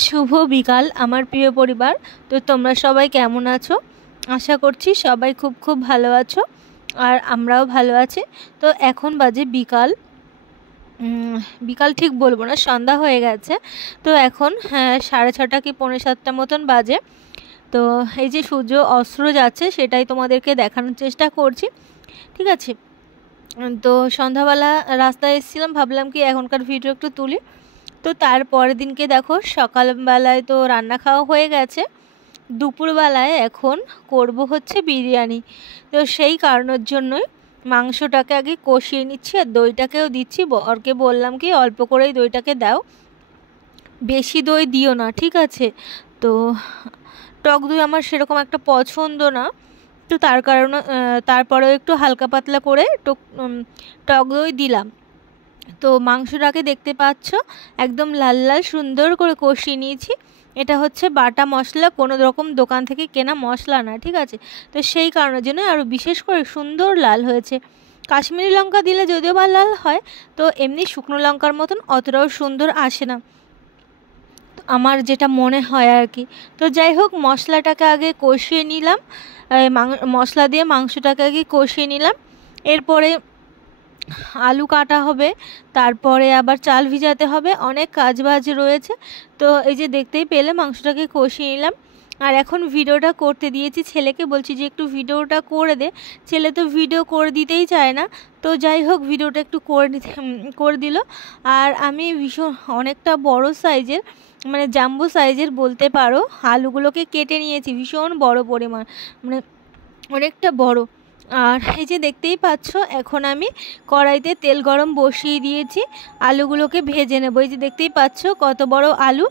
শুভ বিকাল আমার প্রিয় পরিবার। তো তোমরা সবাই কেমন আছো? আশা করছি সবাই খুব খুব ভালো আছো, আর আমরাও ভালো আছি। তো এখন বাজে বিকাল, বিকাল ঠিক বলবো না, সন্ধ্যা হয়ে গেছে। তো এখন 6:30 কি 6:45 মতন বাজে। তো এই যে সূর্য অস্ত যাচ্ছে সেটাই তোমাদেরকে দেখানোর চেষ্টা করছি, ঠিক আছে? তো সন্ধ্যাবেলা রাস্তায় এসেছিলাম, ভাবলাম কি এখনকার ভিডিও একটু তুলি। তো তারপরের দিনকে দেখো, সকালবেলায় তো রান্না খাওয়া হয়ে গেছে, দুপুরবেলায় এখন করব হচ্ছে বিরিয়ানি। তো সেই কারণের জন্যই মাংসটাকে আগে কষিয়ে নিচ্ছি, আর দইটাকেও দিচ্ছি। বরকে বললাম কি অল্প করেই দইটাকে দাও, বেশি দই দিও না, ঠিক আছে? তো টক দই আমার সেরকম একটা পছন্দ না, তো তার কারণে তারপরেও একটু হালকা পাতলা করে টক দই দিলাম। তো মাংসটাকে দেখতে পাচ্ছ একদম লাল লাল সুন্দর করে কষিয়ে নিয়েছি। এটা হচ্ছে বাটা মশলা, কোনো রকম দোকান থেকে কেনা মশলা না, ঠিক আছে? তো সেই কারণের জন্য আরও বিশেষ করে সুন্দর লাল হয়েছে। কাশ্মীরি লঙ্কা দিলে যদিও বা লাল হয়, তো এমনি শুকনো লঙ্কার মতন অতটাও সুন্দর আসে না, আমার যেটা মনে হয় আর কি। তো যাই হোক, মশলাটাকে আগে কষিয়ে নিলাম, মশলা দিয়ে মাংসটাকে আগে কষিয়ে নিলাম। এরপরে আলু কাটা হবে, তারপরে আবার চাল ভিজাতে হবে, অনেক কাজবাজ রয়েছে। তো এই যে দেখতেই পেলে মাংসটাকে কষিয়ে নিলাম, আর এখন ভিডিওটা করতে দিয়েছি ছেলেকে, বলছি যে একটু ভিডিওটা করে দে। ছেলে তো ভিডিও করে দিতেই চায় না, তো যাই হোক ভিডিওটা একটু করে দিল। আর আমি ভীষণ অনেকটা বড় সাইজের, মানে জাম্বো সাইজের বলতে পারো, আলুগুলোকে কেটে নিয়েছি ভীষণ বড় পরিমাণ, মানে অনেকটা বড়। আর এই যে দেখতেই পাচ্ছ এখন আমি কড়াইতে তেল গরম বসিয়ে দিয়েছি, আলুগুলোকে ভেজে নেবো। এই যে দেখতেই পাচ্ছ কত বড় আলু।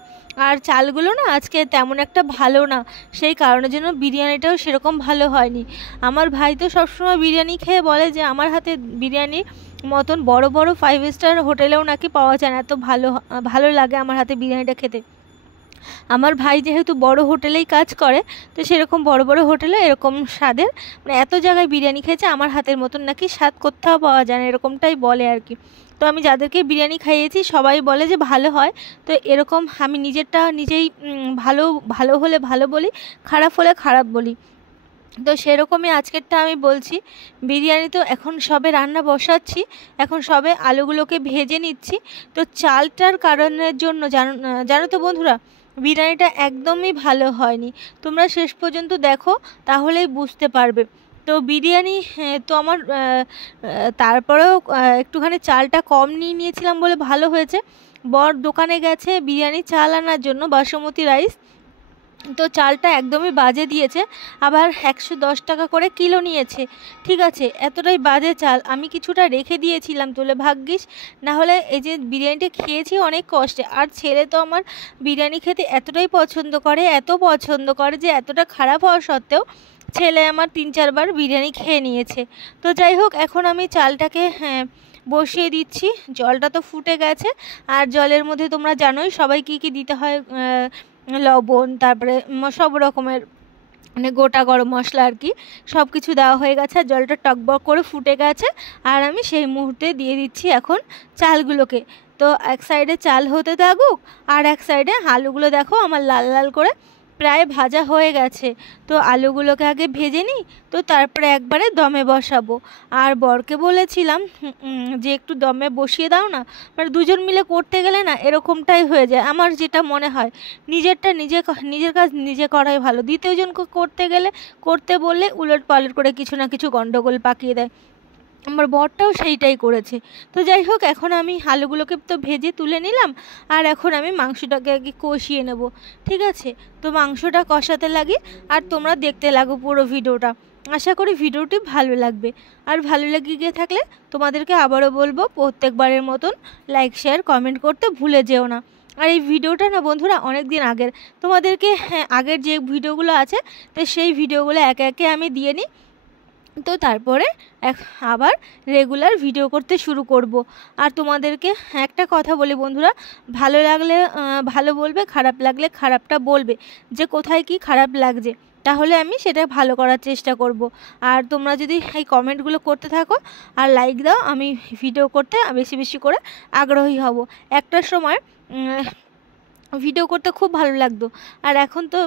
আর চালগুলো না আজকে তেমন একটা ভালো না, সেই কারণের জন্য বিরিয়ানিটাও সেরকম ভালো হয়নি। আমার ভাই তো সবসময় বিরিয়ানি খেয়ে বলে যে আমার হাতে বিরিয়ানির মতন বড় বড় 5 স্টার হোটেলেও নাকি পাওয়া যায় না, এত ভালো ভালো লাগে আমার হাতে বিরিয়ানিটা খেতে। আমার ভাই যেহেতু বড় হোটেলেই কাজ করে, তো সেরকম বড় বড় হোটেলে এরকম স্বাদের, মানে এত জায়গায় বিরিয়ানি খেয়েছে, আমার হাতের মতন নাকি স্বাদ কোথাও পাওয়া যায় না, এরকমটাই বলে আর কি। তো আমি যাদেরকে বিরিয়ানি খাইয়েছি সবাই বলে যে ভালো হয়। তো এরকম আমি নিজেরটা নিজেই ভালো ভালো হলে ভালো বলি, খারাপ হলে খারাপ বলি। তো সেরকমই আজকেরটা আমি বলছি। বিরিয়ানি তো এখন সবে রান্না বসাচ্ছি, এখন সবে আলুগুলোকে ভেজে নিচ্ছি। তো চালটার কারণের জন্য জানো তো বন্ধুরা, বিরিয়ানিটা একদমই ভালো হয়নি। তোমরা শেষ পর্যন্ত দেখো, তাহলেই বুঝতে পারবে। তো বিরিয়ানি তো আমার তারপরেও একটুখানি চালটা কম নিয়েছিলাম বলে ভালো হয়েছে। বর দোকানে গেছে বিরিয়ানি চাল আনার জন্য, বাসমতি রাইস। তো চালটা একদমই বাজে দিয়েছে, আবার 110 টাকা করে কিলো নিয়েছে, ঠিক আছে? এতটাই বাজে চাল, আমি কিছুটা রেখে দিয়েছিলাম তুলে, ভাগ্যিস, না হলে এই যে বিরিয়ানিটা খেয়েছি অনেক কষ্টে। আর ছেলে তো আমার বিরিয়ানি খেতে এতটাই পছন্দ করে, এত পছন্দ করে যে এতটা খারাপ হওয়া সত্ত্বেও ছেলে আমার 3-4 বার বিরিয়ানি খেয়ে নিয়েছে। তো যাই হোক, এখন আমি চালটাকে বসিয়ে দিচ্ছি। জলটা তো ফুটে গেছে, আর জলের মধ্যে তোমরা জানোই সবাই কী কী দিতে হয়, লবণ, তারপরে সব রকমের, মানে গোটা গরম মশলা আর কি, সব কিছু দেওয়া হয়ে গেছে। আর জলটা টকবক করে ফুটে গেছে, আর আমি সেই মুহূর্তে দিয়ে দিচ্ছি এখন চালগুলোকে। তো এক সাইডে চাল হতে থাকুক, আর এক সাইডে আলুগুলো দেখো আমার লাল লাল করে প্রায় ভাজা হয়ে গেছে। তো আলুগুলোকে আগে ভেজে নিই, তো তারপরে একবারে দমে বসাবো। আর বরকে বলেছিলাম যে একটু দমে বসিয়ে দাও না, মানে দুজন মিলে করতে গেলে না এরকমটাই হয়ে যায়, আমার যেটা মনে হয়। নিজেরটা নিজের কাজ নিজে করাই ভালো, দ্বিতীয়জনকে করতে গেলে, করতে বললে উলট পালট করে কিছু না কিছু গন্ডগোল পাকিয়ে দেয়। আমার বরটাও সেইটাই করেছে। তো যাই হোক, এখন আমি আলুগুলোকে তো ভেজে তুলে নিলাম, আর এখন আমি মাংসটাকে আগে কষিয়ে নেব, ঠিক আছে? তো মাংসটা কষাতে লাগি, আর তোমরা দেখতে লাগো পুরো ভিডিওটা। আশা করি ভিডিওটি ভালো লাগবে। আর ভালো লেগে গিয়ে থাকলে তোমাদেরকে আবারও বলবো, প্রত্যেকবারের মতন লাইক শেয়ার কমেন্ট করতে ভুলে যেও না। আর এই ভিডিওটা না বন্ধুরা অনেক দিন আগের, তোমাদেরকে আগের যে ভিডিওগুলো আছে, তো সেই ভিডিওগুলো একে একে আমি দিয়ে নিই। তো তারপরে আবার রেগুলার ভিডিও করতে শুরু করব। আর তোমাদেরকে একটা কথা বলি বন্ধুরা, ভালো লাগলে ভালো বলবে, খারাপ লাগলে খারাপটা বলবে, যে কোথায় কি খারাপ লাগছে, তাহলে আমি সেটা ভালো করার চেষ্টা করব। আর তোমরা যদি এই কমেন্টগুলো করতে থাকো আর লাইক দাও, আমি ভিডিও করতে বেশি বেশি করে আগ্রহী হব। একটা সময় ভিডিও করতে খুব ভালো লাগতো। আর এখন তো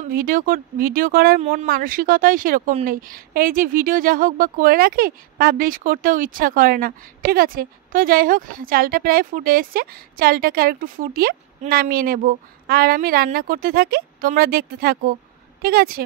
ভিডিও করার মন মানসিকতাই সেরকম নেই। এই যে ভিডিও যা হোক বা করে রাখি, পাবলিশ করতেও ইচ্ছা করে না। ঠিক আছে, তো যাই হোক, চালটা প্রায় ফুটে এসছে, চালটাকে আর একটু ফুটিয়ে নামিয়ে নেব। আর আমি রান্না করতে থাকি, তোমরা দেখতে থাকো। ঠিক আছে।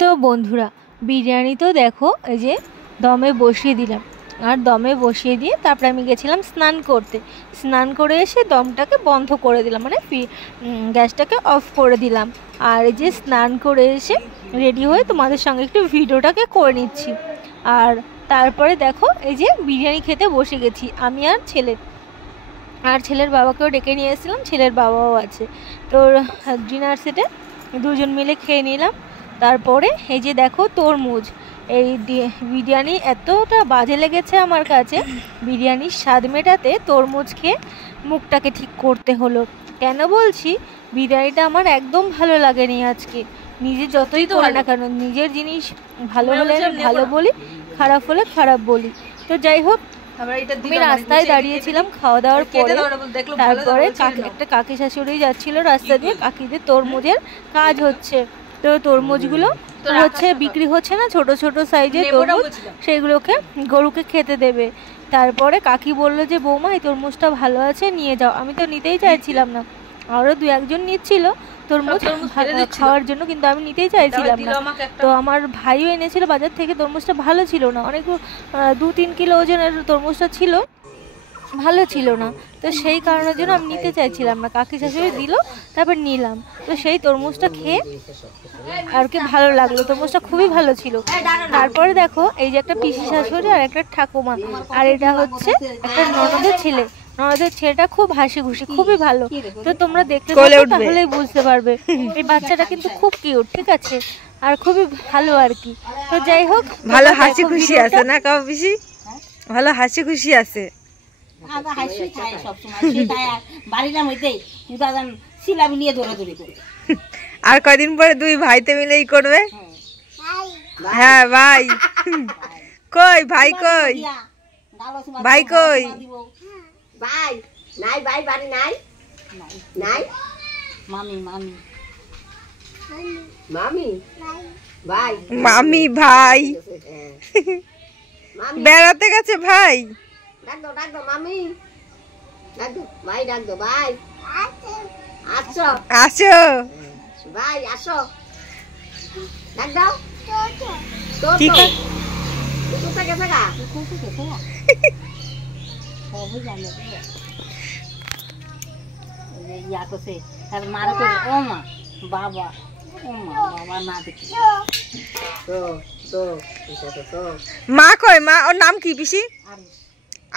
তো বন্ধুরা, বিরিয়ানি তো দেখো এই যে দমে বসিয়ে দিলাম। আর দমে বসিয়ে দিয়ে তারপরে আমি গেছিলাম স্নান করতে। স্নান করে এসে দমটাকে বন্ধ করে দিলাম, মানে গ্যাসটাকে অফ করে দিলাম। আর এই যে স্নান করে এসে রেডি হয়ে তোমাদের সঙ্গে একটু ভিডিওটাকে করে নিচ্ছি। আর তারপরে দেখো এই যে বিরিয়ানি খেতে বসে গেছি আমি আর ছেলে। আর ছেলের বাবাকেও ডেকে নিয়ে এসেছিলাম, ছেলের বাবাও আছে। তো ডিনার সেটে দুজন মিলে খেয়ে নিলাম। তারপরে এই যে দেখো তরমুজ, এই বিরিয়ানি এতটা বাজে লেগেছে আমার কাছে, বিরিয়ানির স্বাদ মেটাতে তরমুজ খেয়ে মুখটাকে ঠিক করতে হলো। কেন বলছি, বিরিয়ানিটা আমার একদম ভালো লাগেনি আজকে। নিজে যতই তো হয় না কেন, নিজের জিনিস ভালো হলে ভালো বলি, খারাপ হলে খারাপ বলি। তো যাই হোক, আমি রাস্তায় দাঁড়িয়েছিলাম খাওয়া দাওয়ার পরে। তারপরে একটা কাকি শাশুড়ি যাচ্ছিল রাস্তা দিয়ে, কাকিদের তরমুজের কাজ হচ্ছে। তো তরমুজগুলো হচ্ছে বিক্রি হচ্ছে না, ছোট ছোট সাইজের তরমুজ, সেগুলোকে গরুকে খেতে দেবে। তারপরে কাকি বললো যে বৌমা এই তরমুজটা ভালো আছে, নিয়ে যাও। আমি তো নিতেই চাইছিলাম না, আরও দু একজন নিচ্ছিল তরমুজ খাওয়ার জন্য, কিন্তু আমি নিতেই চাইছিলাম না। তো আমার ভাইও এনেছিল বাজার থেকে, তরমুজটা ভালো ছিল না, অনেক 2-3 কিলো ওজনের তরমুজটা ছিল, ভালো ছিল না। তো সেই কারণের জন্য আমি নিতে চাইছিলাম না, কাকি শাশুড়ি দিল, তারপর নিলাম। তো সেই তরমুজটা খেয়ে আর কি ভালো লাগলো, তরমুজটা খুবই ভালো ছিল। তারপরে দেখো এই যে একটা পিসি শাশুড়ি আর একটা ঠাকুমা, আর এটা হচ্ছে একটা ননদের ছেলে। ননদের ছেলেটা খুব হাসি খুশি, খুবই ভালো। তো তোমরা দেখতে তাহলেই বুঝতে পারবে, এই বাচ্চাটা কিন্তু খুব কিউট। ঠিক আছে, আর খুবই ভালো আর কি। তো যাই হোক, ভালো হাসি খুশি আছে না কাউ পিসি? ভালো হাসি খুশি আছে। আর কয়দিন পরে দুই ভাইতে মিলেই করবে। হ্যাঁ ভাই কই, ভাই কই, ভাই কই? ভাই নাই, ভাই বাড়ি নাই, নাই মামি, মামি মামি ভাই, মামি ভাই বেড়াতে গেছে ভাই। ডাক দাও, ডাক দাও মামি, ডাক দাও ভাই, ডাক দাও ভাই, আসো আসো ভাই, আসো, ডাক দাও। ঠিক আছে, কোথায় গেছে গা? ইয়া করছে, তারপর মারা করে ও মা বাবা, ও মা বাবা না দেখি তো মা কই? মা ওর নাম কি পিসি?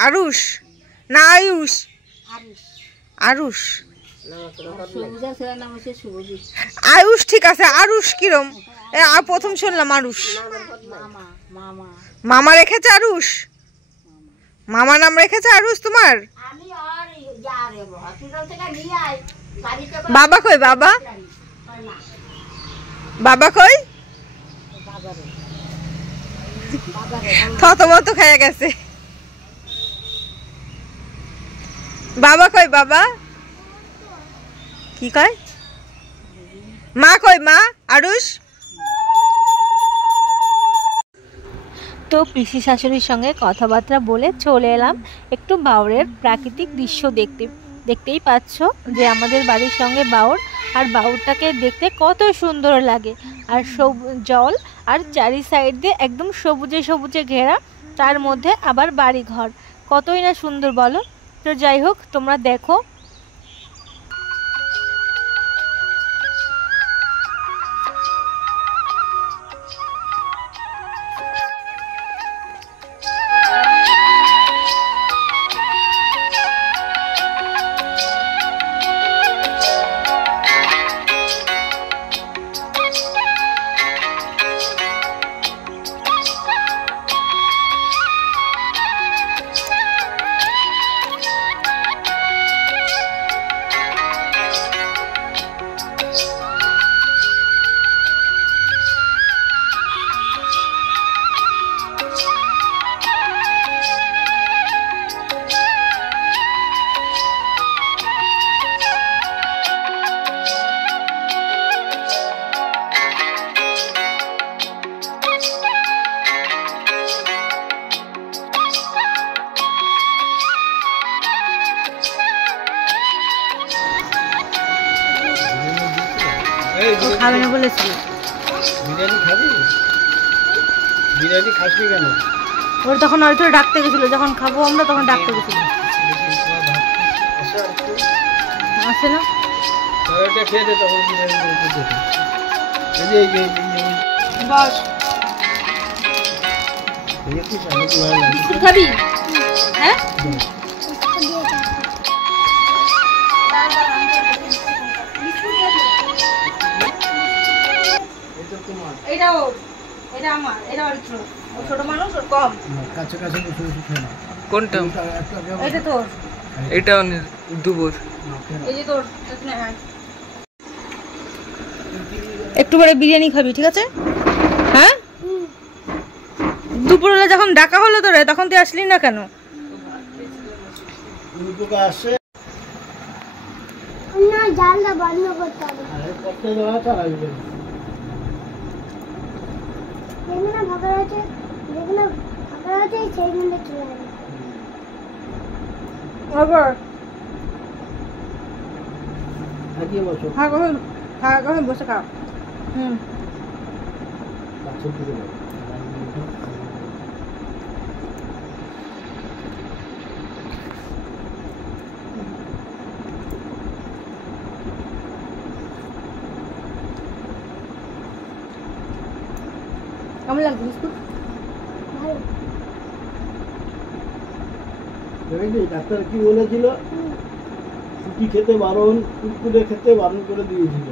আরুষ না আয়ুষ? আরুষ। আয়ুষ ঠিক আছে, আরুষ কিরম? প্রথম শুনলাম আরুষ। মামা রেখেছে আরুষ? মামা নাম রেখেছে আরুষ তোমার? বাবা কই? বাবা বাবা কই? থতমত খেয়ে গেছে। বাবা কই? বাবা কি কয়? মা কই? মা আরুষ? তো পিসি শাশুড়ির সঙ্গে কথাবার্তা বলে চলে এলাম একটু বাউরের প্রাকৃতিক দৃশ্য দেখতে। দেখতেই পাচ্ছ যে আমাদের বাড়ির সঙ্গে বাউর, আর বাউরটাকে দেখতে কত সুন্দর লাগে। আর জল, আর চারি সাইড দিয়ে একদম সবুজে সবুজে ঘেরা, তার মধ্যে আবার বাড়ি ঘর, কতই না সুন্দর বলো। তো যাই হোক, তোমরা দেখো। খাবে না বলেছিল। বিরিয়ানি খাবি? বিরিয়ানি খাসনি কেন? ওর তখন হয়তো ডাকতে গেছিল, যখন খাবো আমরা তখন ডাকতে গেছিল। আসে না? এটা খেয়ে দে তখন বিরিয়ানি দেখে। বস। বিস্কুট খাবি? হ্যাঁ? ছোট মানুষ ওর কম। কাছে কাছে বসে বসে খেয়ে না। কোনটা? এটা তোর। এটা দুপুর। এই যে তোর। একটু পরে বিরিয়ানি খাবি, ঠিক আছে? হ্যাঁ, দুপুরবেলা যখন ডাকা হলো তোরে, তখন তুই আসলি না কেন? আসে না, জানলা বন্ধ করতে হবে। করতে দেওয়া চালাবি। যেখানে ফাঁকা আছে, যেখানে ফাঁকা আছে সেইখানে চলে যাবে। আবার থাকিয়ে বসো। কখন বসে খাও। পাঁচশো দিকে যাও। কেমন লাগছে বিস্কুট? ডাক্তার কি বলেছিল? ছুটি খেতে বারণ, কুরকুরে খেতে বারণ করে দিয়েছিল।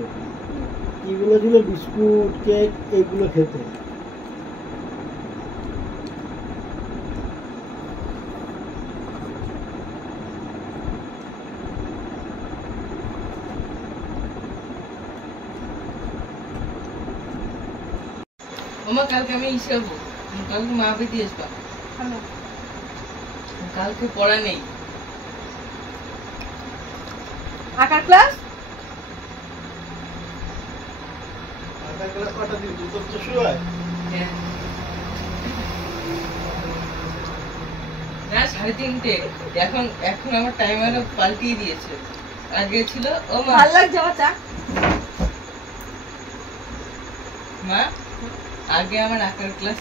কি বলেছিল? বিস্কুট, কেক এইগুলো খেতে। কালকে আমি যাবো, কালকে মা বেরিয়ে আসবো। কালকে পড়া নেই। আঁকার ক্লাস? আঁকার ক্লাস কটা দিন? দুটো তো শুরু হয়। না, 3:30। এখন আমার টাইমার পাল্টিয়ে দিয়েছে। আগে ছিল ও মা। ভালো লাগছে বাচ্চা? মা, আগে আমার আঁকার ক্লাস।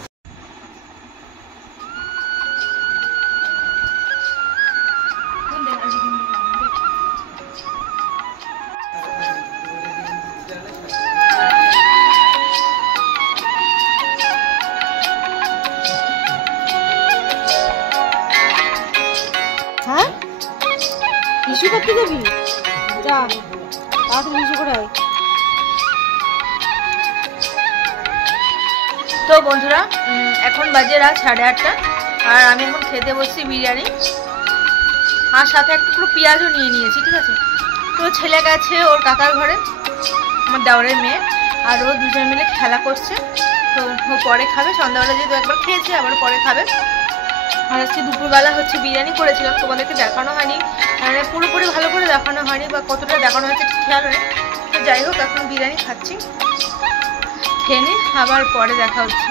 হ্যাঁ, ইস্যু করতে যাবি? যা তাড়াতাড়ি কিছু করে আয়। তো বন্ধুরা এখন বাজে রাত 8:30 আর আমি এখন খেতে বসছি বিরিয়ানি, আর সাথে একটু পুরো পেঁয়াজও নিয়ে নিয়েছি, ঠিক আছে। তো ছেলে গেছে ওর কাকার ঘরে, আমার দেওরের মেয়ে, আর ও দুজন মিলে খেলা করছে। তো ও পরে খাবে, সন্ধ্যাবেলা যেহেতু একবার খেয়েছে আবার পরে খাবে। আর আজকে দুপুরবেলা হচ্ছে বিরিয়ানি করেছিলাম, তোমাদেরকে দেখানো হয়নি, মানে পুরোপুরি ভালো করে দেখানো হয়নি বা কতটা দেখানো হয়েছে ঠিক খেয়াল নেই। তো যাই হোক এখন বিরিয়ানি খাচ্ছি, খেয়ে নিই, আবার পরে দেখা হচ্ছে।